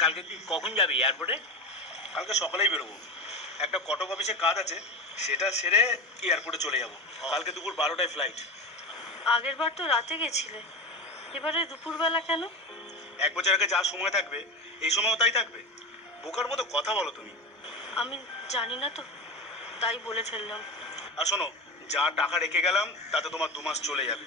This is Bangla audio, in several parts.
কালকে তুই কখন যাবি এয়ারপোর্টে কালকে সকালেই বেরোবো। একটা কটক অফিসে কাজ আছে সেটা সেরে এয়ারপোর্টে চলে যাব। কালকে দুপুর বারোটায় ফ্লাইট আগের বার তো রাতে গেছিলে। এবারে দুপুরবেলা কেন? এক বছর আগে যা সময় থাকবে এই সময়ও তাই থাকবে। বোকার মতো কথা বলো তুমি। আমি জানি না তো তাই বলে ফেললাম। আর শোনো যা টাকা রেখে গেলাম তাতে তোমার দু মাস চলে যাবে।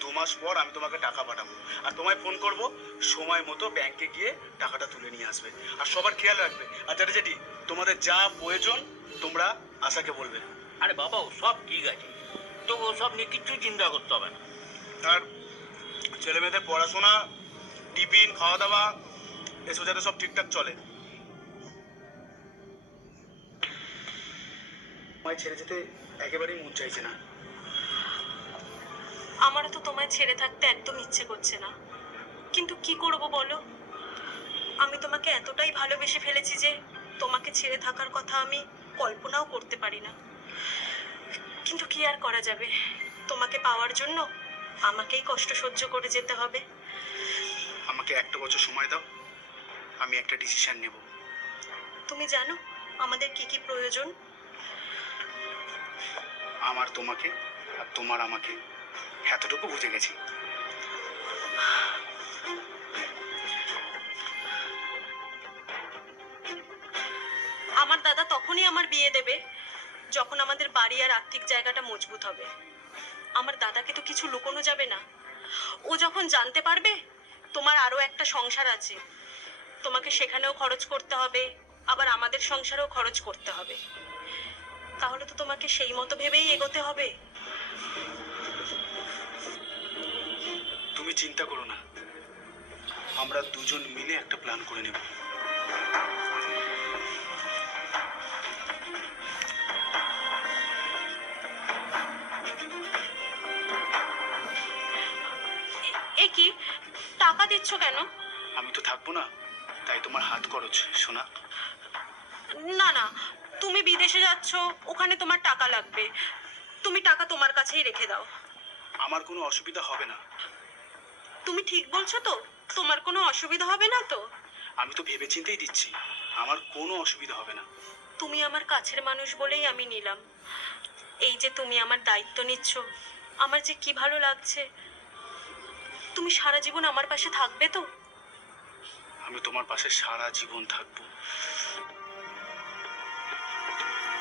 দু মাস পর আমি তোমাকে টাকা পাঠাবো। আর তোমায় ফোন করব সময় মতো ব্যাংকে গিয়ে টাকাটা তুলে নিয়ে আসবে। আর সবার খেয়াল রাখবে। আর যেটা যেটি তোমাদের যা প্রয়োজন তোমরা আশাকে বলবে। আরে বাবা ও সব ঠিক আছে। তো ও সব নিয়ে কিচ্ছু চিন্তা করতে হবে না। আর ছেলে মেয়েদের পড়াশোনা টিফিন খাওয়া দাওয়া এসব যাতে সব ঠিকঠাক চলে। আমায় ছেড়ে যেতে একেবারেই মন চাইছে না। আমারও তো তোমায় ছেড়ে থাকতে একদম ইচ্ছে করছে না। কিন্তু কি করব বলো? আমি তোমাকে এতটাই ভালোবেসে ফেলেছি যে তোমাকে ছেড়ে থাকার কথা আমি কল্পনাও করতে পারি না। কিন্তু কি আর করা যাবে? তোমাকে পাওয়ার জন্য আমাকেই কষ্ট সহ্য করে যেতে হবে। আমাকে একটা বছর সময় দাও আমি একটা ডিসিশন নেব। তুমি জানো আমাদের কি কি প্রয়োজন? আমার তোমাকে আর তোমার আমাকে এতটুকু বুঝে গেছি। আমার দাদা তখনই আমার বিয়ে দেবে, যখন আমাদের বাড়ি আর আর্থিক জায়গাটা মজবুত হবে। আমার দাদাকে তো কিছু লুকোনো যাবে না। ও যখন জানতে পারবে, তোমার আরও একটা সংসার আছে। তোমাকে সেখানেও খরচ করতে হবে, আবার আমাদের সংসারেও খরচ করতে হবে। তাহলে তো তোমাকে সেই মতো ভেবেই এগোতে হবে। তুমি চিন্তা করো না। আমরা দুজন মিলে একটা প্ল্যান করে নেব। এ- কি? টাকা দিচ্ছ কেন? আমি তো থাকব না তাই তোমার হাত খরচ শোনা না না তুমি বিদেশে যাচ্ছ ওখানে তোমার টাকা লাগবে। তুমি টাকা তোমার কাছেই রেখে দাও। আমার কোনো অসুবিধা হবে না। তুমি ঠিক বলছো তো? তোমার কোনো অসুবিধা হবে না তো? আমি তো ভেবে চিন্তেই দিচ্ছি। আমার কোনো অসুবিধা হবে না। তুমি আমার কাছের মানুষ বলেই আমি নিলাম। এই যে তুমি আমার দায়িত্ব নিচ্ছ আমার যে কি ভালো লাগছে। তুমি সারা জীবন আমার পাশে থাকবে তো? আমি তোমার পাশে সারা জীবন থাকব।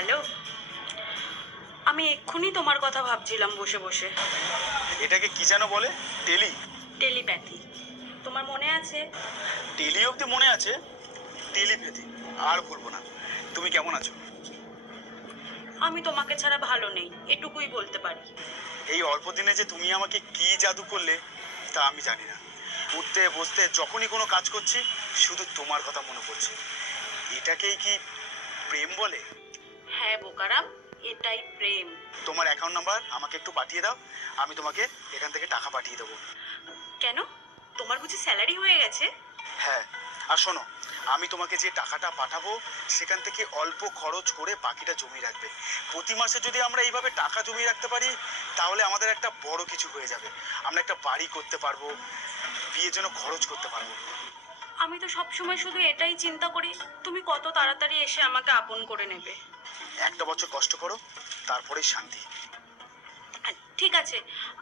হ্যালো? আমি এক্ষুনি তোমার কথা ভাবছিলাম বসে বসে। এটাকে কি যেন বলে? টেলি। টেলিপ্যাথি। তোমার মনে আছে? টেলি অব্দি মনে আছে। টেলিপ্যাথি। আর বলব না। তুমি কেমন আছো? আমি তোমাকে ছাড়া ভালো নেই। এটুকুই বলতে পারি। এই অল্প দিনে যে তুমি আমাকে কি জাদু করলে তা আমি জানি না। উঠতে বসতে যখনই কোনো কাজ করছি শুধু তোমার কথা মনে পড়ছে। এটাকেই কি প্রেম বলে? হ্যাঁ বোকারাম এটাই প্রেম। তোমার অ্যাকাউন্ট নাম্বার আমাকে একটু পাঠিয়ে দাও আমি তোমাকে এখান থেকে টাকা পাঠিয়ে দেবো। কেন? তোমার বুঝি স্যালারি হয়ে গেছে? হ্যাঁ আর শোনো আমি তোমাকে যে টাকাটা পাঠাবো সেখান থেকে অল্প খরচ করে বাকিটা জমিয়ে রাখবে। প্রতি মাসে যদি আমরা এইভাবে টাকা জমিয়ে রাখতে পারি তাহলে আমাদের একটা বড় কিছু হয়ে যাবে। আমরা একটা বাড়ি করতে পারব বিয়ের জন্য খরচ করতে পারব। আমি তো সবসময় শুধু এটাই চিন্তা করি তুমি কত তাড়াতাড়ি এসে আমাকে আপন করে নেবে। একটা বছর কষ্ট করো তারপরে শান্তি। ঠিক আছে।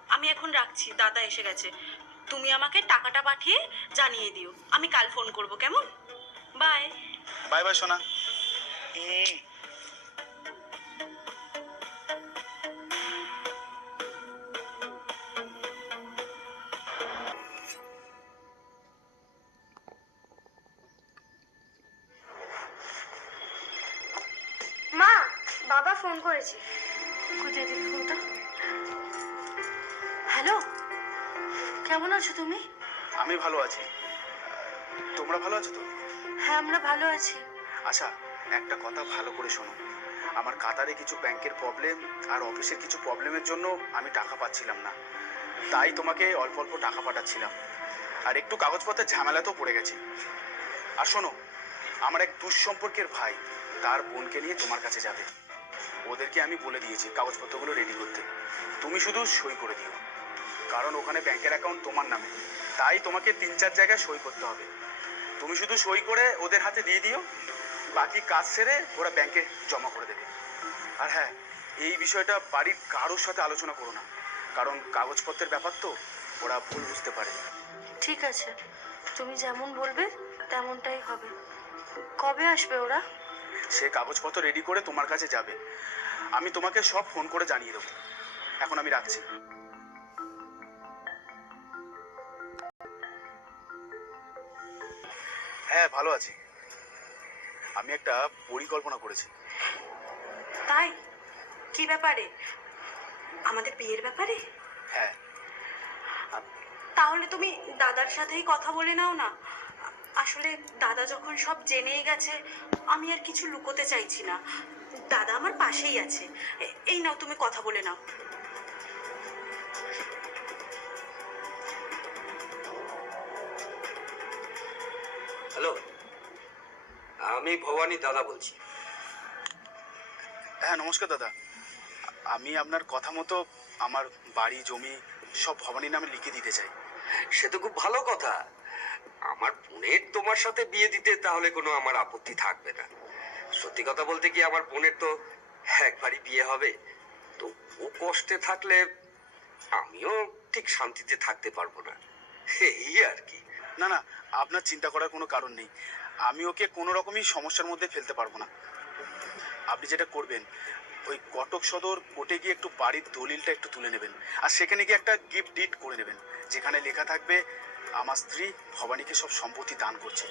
আমি এখন রাখছি দাদা এসে গেছে। তুমি আমাকে টাকাটা পাঠিয়ে জানিয়ে দিও। আমি কাল ফোন করব কেমন? বাই। বাই বাই সোনা। ফোন করেছে। কোথায় দেখি ফোনটা? হ্যালো? কেমন আছো তুমি? আমি ভালো আছি। তোমরা ভালো আছো তো? হ্যাঁ আমরা ভালো আছি। আচ্ছা একটা কথা ভালো করে শোনো। আমার কাতারে কিছু ব্যাংকের প্রবলেম আর অফিসের কিছু প্রবলেমের জন্য আমি টাকা পাচ্ছিলাম না। তাই তোমাকে অল্প অল্প টাকা পাঠাচ্ছিলাম। আর একটু কাগজপত্রের ঝামেলাতেও পড়ে গেছি। আর শোনো আমার এক দুঃসম্পর্কের ভাই তার বোনকে নিয়ে তোমার কাছে যাবে। ওদেরকে আমি বলে দিয়েছি কাগজপত্রগুলো রেডি করতে। তুমি শুধু সই করে দিও। কারণ ওখানে ব্যাংকের অ্যাকাউন্ট তোমার নামে। তাই তোমাকে তিন চার জায়গায় সই করতে হবে। তুমি শুধু সই করে ওদের হাতে দিয়ে দিও। বাকি কাজ সেরে ওরা ব্যাংকে জমা করে দেবে। আর হ্যাঁ এই বিষয়টা বাড়ির কারোর সাথে আলোচনা করো না। কারণ কাগজপত্রের ব্যাপার তো ওরা ভুল বুঝতে পারে। ঠিক আছে। তুমি যেমন বলবে তেমনটাই হবে। কবে আসবে ওরা? সে কাগজপত্র রেডি করে তোমার কাছে যাবে। আমি তোমাকে সব ফোন করে জানিয়ে দেবো। এখন আমি রাখছি। হ্যাঁ ভালো আছি। আমি একটা পরিকল্পনা করেছি। তাই? কি ব্যাপারে? আমাদের বিয়ের ব্যাপারে? হ্যাঁ। তাহলে তুমি দাদার সাথেই কথা বলে নাও না। আসলে দাদা যখন সব জেনেই গেছে আমি আর কিছু লুকোতে চাইছি না। দাদা আমার পাশেই আছে। এই নাও তুমি কথা বলে নাও। হ্যালো আমি ভবানী দাদা বলছি। হ্যাঁ নমস্কার দাদা। আমি আপনার কথা মতো আমার বাড়ি জমি সব ভবানীর নামে লিখে দিতে চাই। সে তো খুব ভালো কথা। আমার বোনের তোমার সাথে বিয়ে দিতে তাহলে কোনো আমার আপত্তি থাকবে না। সত্যি কথা বলতে কি আমার বোনের তো একবারই বিয়ে হবে। তো ও কষ্টে থাকলে আমিও ঠিক শান্তিতে থাকতে পারব না। এই আর কি। না না, আপনার চিন্তা করার কোনো কারণ নেই। আমি ওকে কোনো রকমই সমস্যার মধ্যে ফেলতে পারব না। আপনি যেটা করবেন, ওই কটক সদর কোর্টে গিয়ে একটু বাড়ির দলিলটা একটু তুলে নেবেন। আর সেখানে গিয়ে একটা গিফট ডিট করে নেবেন, যেখানে লেখা থাকবে আমার স্ত্রী ভবানীকে সব সম্পত্তি দান করছে।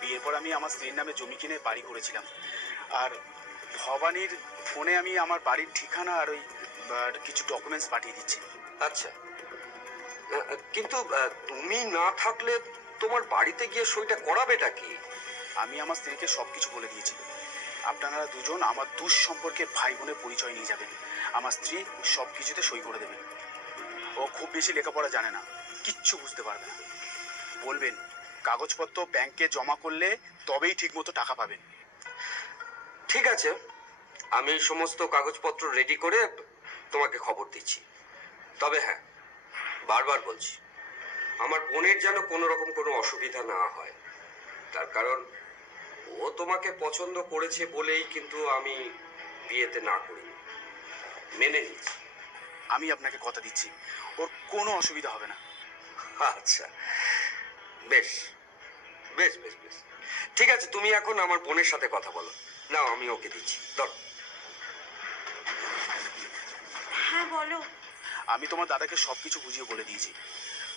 বিয়ের পর আমি আমার স্ত্রীর নামে জমি কিনে বাড়ি করেছিলাম। আর ভবানীর ফোনে আমি আমার বাড়ির ঠিকানা আর ওই কিছু ডকুমেন্টস পাঠিয়ে দিচ্ছি। আচ্ছা। কিন্তু তুমি না থাকলে তোমার বাড়িতে গিয়ে সইটা করাবেটা কি? আমি আমার স্ত্রীকে সব কিছু বলে দিয়েছি। আপনারা দুজন আমার দুঃসম্পর্কের ভাই বোনের পরিচয় নিয়ে যাবেন। আমার স্ত্রী সব কিছুতে সই করে দেবেন। ও খুব বেশি লেখাপড়া জানে না। কিচ্ছু বুঝতে পারবে না। বলবেন কাগজপত্র ব্যাংকে জমা করলে তবেই ঠিকমতো টাকা পাবেন। ঠিক আছে আমি সমস্ত কাগজপত্র রেডি করে তোমাকে খবর দিচ্ছি। তবে হ্যাঁ বারবার বলছি আমার বোনের যেন কোনো রকম কোনো অসুবিধা না হয়। তার কারণ ও তোমাকে পছন্দ করেছে বলেই কিন্তু আমি বিয়েতে না করি মেনে নিচ্ছি। আমি আপনাকে কথা দিচ্ছি ওর কোনো অসুবিধা হবে না। আচ্ছা। বেশ বেশ বেশ বেশ। ঠিক আছে তুমি এখন আমার বোনের সাথে কথা বলো। নাও আমি ওকে দিচ্ছি। ধর। হ্যাঁ বলো। আমি তোমার দাদাকে সব কিছু বুঝিয়ে বলে দিয়েছি।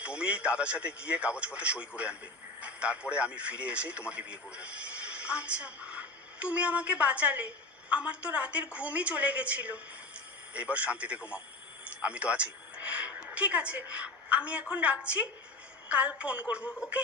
তুমি দাদার সাথে গিয়ে কাগজপত্রে সই করে আনবে। তারপরে আমি ফিরে এসেই তোমাকে বিয়ে করব। আচ্ছা তুমি আমাকে বাঁচালে। আমার তো রাতের ঘুমই চলে গেছিল। এইবার শান্তিতে ঘুমাও। আমি তো আছি। ঠিক আছে আমি এখন রাখছি। কাল ফোন করব ওকে